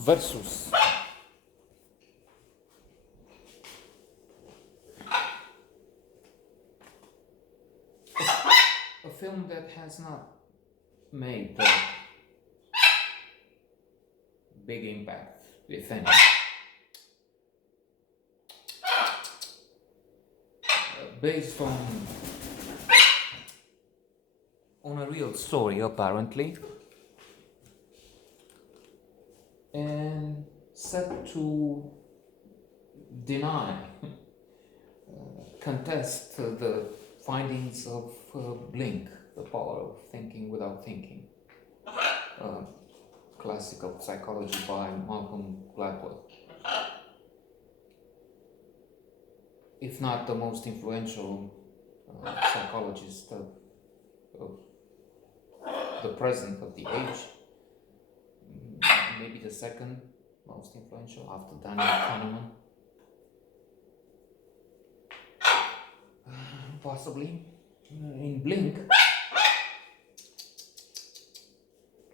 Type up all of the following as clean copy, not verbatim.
versus a film that has not made the big impact, if any, based on a real story apparently, and set to deny, contest the findings of Blink, The Power of Thinking Without Thinking, classical psychology by Malcolm Gladwell. If not the most influential psychologist of the present, of the age, maybe the second most influential after Daniel Kahneman, possibly. In Blink,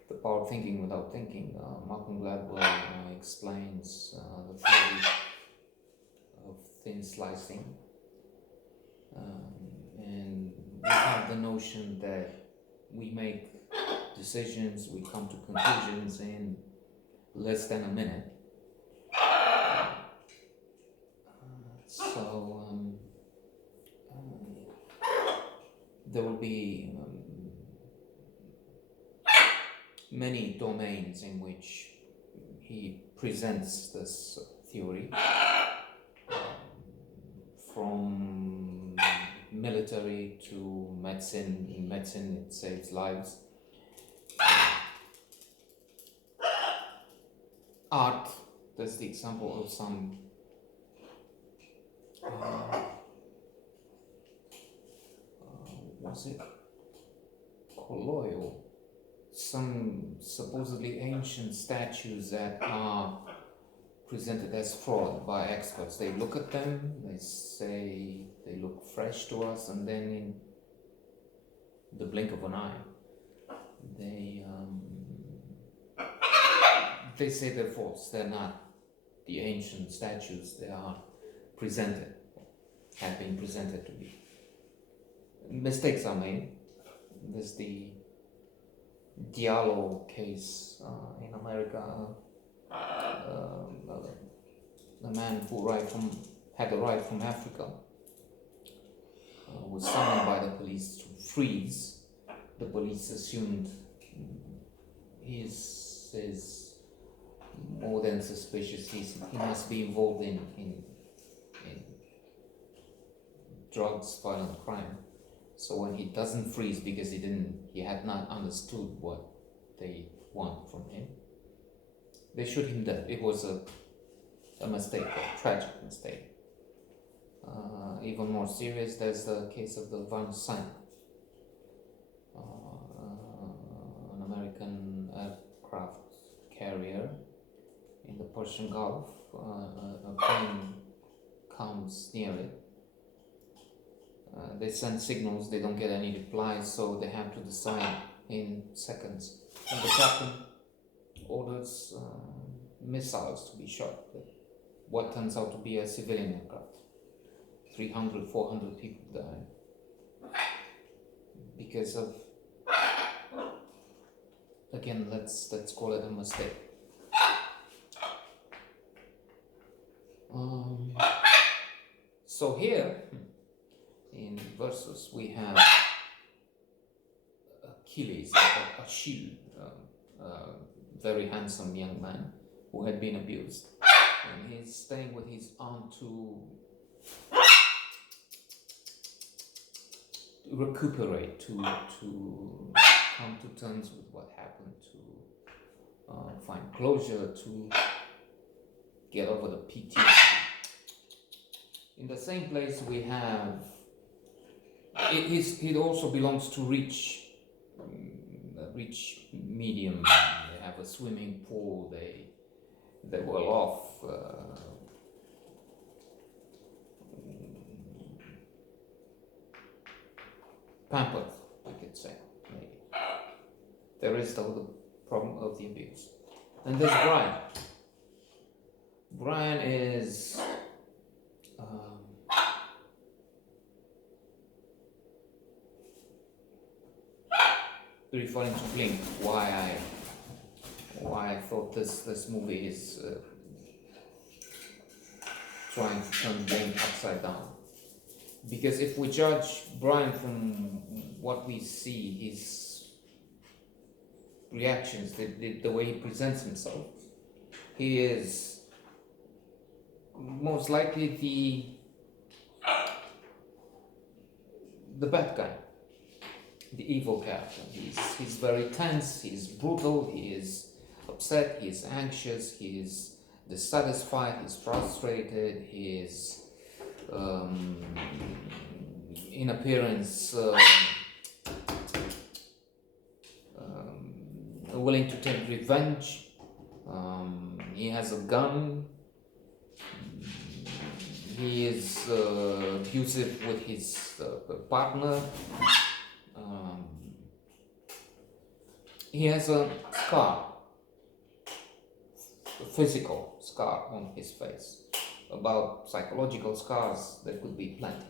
The Power of Thinking Without Thinking, Malcolm Gladwell explains the theory of thin slicing, and we have the notion that we make decisions, we come to conclusions in less than a minute. So there will be many domains in which he presents this theory, from military to medicine. In medicine, it saves lives. Art, that's the example of some was it colloidal? Some supposedly ancient statues that are presented as fraud by experts. They look at them, they say they look fresh to us, and then in the blink of an eye, they say they're false. They're not the ancient statues. They are presented, have been presented to be. Mistakes are made. There's the Diallo case in America. The man who had arrived from Africa was summoned by the police to freeze. The police assumed he's more than suspicious. He must be involved in drugs, violent crime. So when he doesn't freeze because he had not understood what they want from him, they shoot him dead. It was a mistake, a tragic mistake. Even more serious, there's the case of the Van Sant, an American aircraft carrier in the Persian Gulf. A plane comes near it. They send signals, they don't get any replies, so they have to decide in seconds. And the captain orders missiles to be shot. What turns out to be a civilian aircraft. 300, 400 people died. Because of, again, let's call it a mistake. So here, in Versus, we have Achilles, Achille, a very handsome young man who had been abused. And he's staying with his aunt to recuperate, to come to terms with what happened, to find closure, to get over the PTSD. In the same place we have, it also belongs to rich medium. They have a swimming pool, they well off, pampered, we could say, maybe. There is though the problem of the abuse. And there's Brian, Brian is referring to Blink. Why I thought this movie is trying to turn Blink upside down. Because if we judge Brian from what we see, his reactions, the way he presents himself, he is most likely the bad guy, the evil character. He's very tense, he's brutal, he is upset, he is anxious, he is dissatisfied, he's frustrated, he is in appearance willing to take revenge. He has a gun. He is abusive with his partner. He has a scar, a physical scar on his face. About psychological scars, there could be plenty.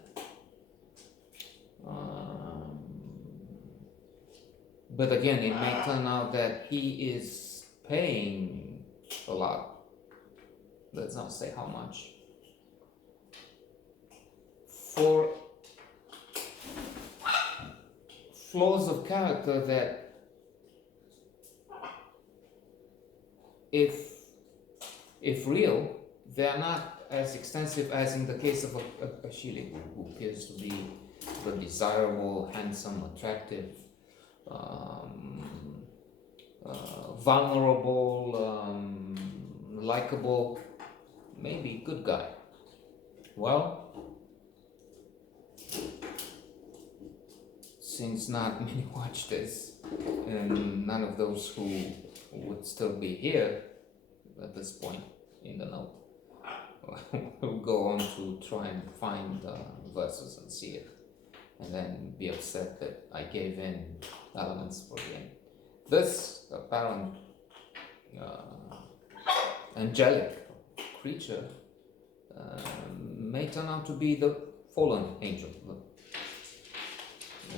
But again, it may turn out that he is paying a lot. Let's not say how much. For flaws of character that, if real, they are not as extensive as in the case of Achille, who appears to be the desirable, handsome, attractive, vulnerable, likable, maybe good guy. Well, since not many watch this, and none of those who would still be here at this point in the note will go on to try and find verses and see it, and then be upset that I gave in elements for the end. This apparent angelic creature may turn out to be the fallen angel.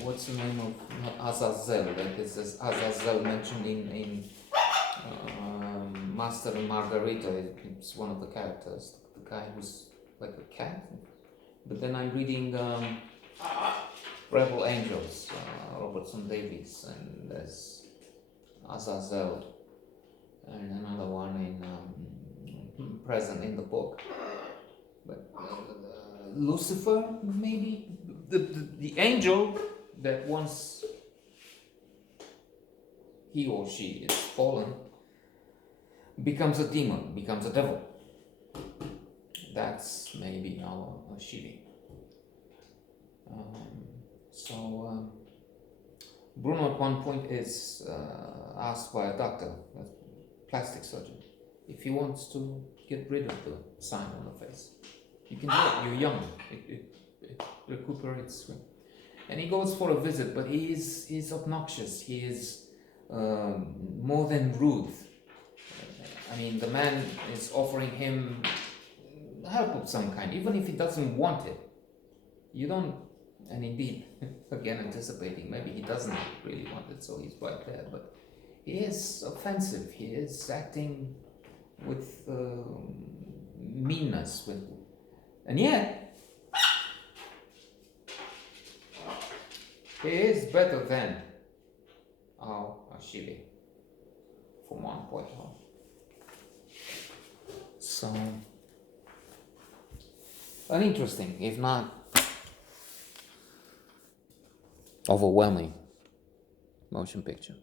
What's the name of Azazel? This is Azazel mentioned in Master and Margarita. It's one of the characters, the guy who's like a cat. But then I'm reading Rebel Angels, Robertson Davies, and there's Azazel, and another one in present in the book. But Lucifer, maybe the angel that once he or she is fallen becomes a demon, becomes a devil. That's maybe our Achille. Bruno at one point is asked by a doctor, a plastic surgeon, if he wants to get rid of the sign on the face. You can do it, you're young, it recuperates. And he goes for a visit, but he's obnoxious, he is more than rude. I mean, the man is offering him help of some kind, even if he doesn't want it. You don't, and indeed, again anticipating, maybe he doesn't really want it, so he's right there, but he is offensive, he is acting with meanness, and yet, he is better than our Achille, from one point on. So, an interesting, if not overwhelming, motion picture.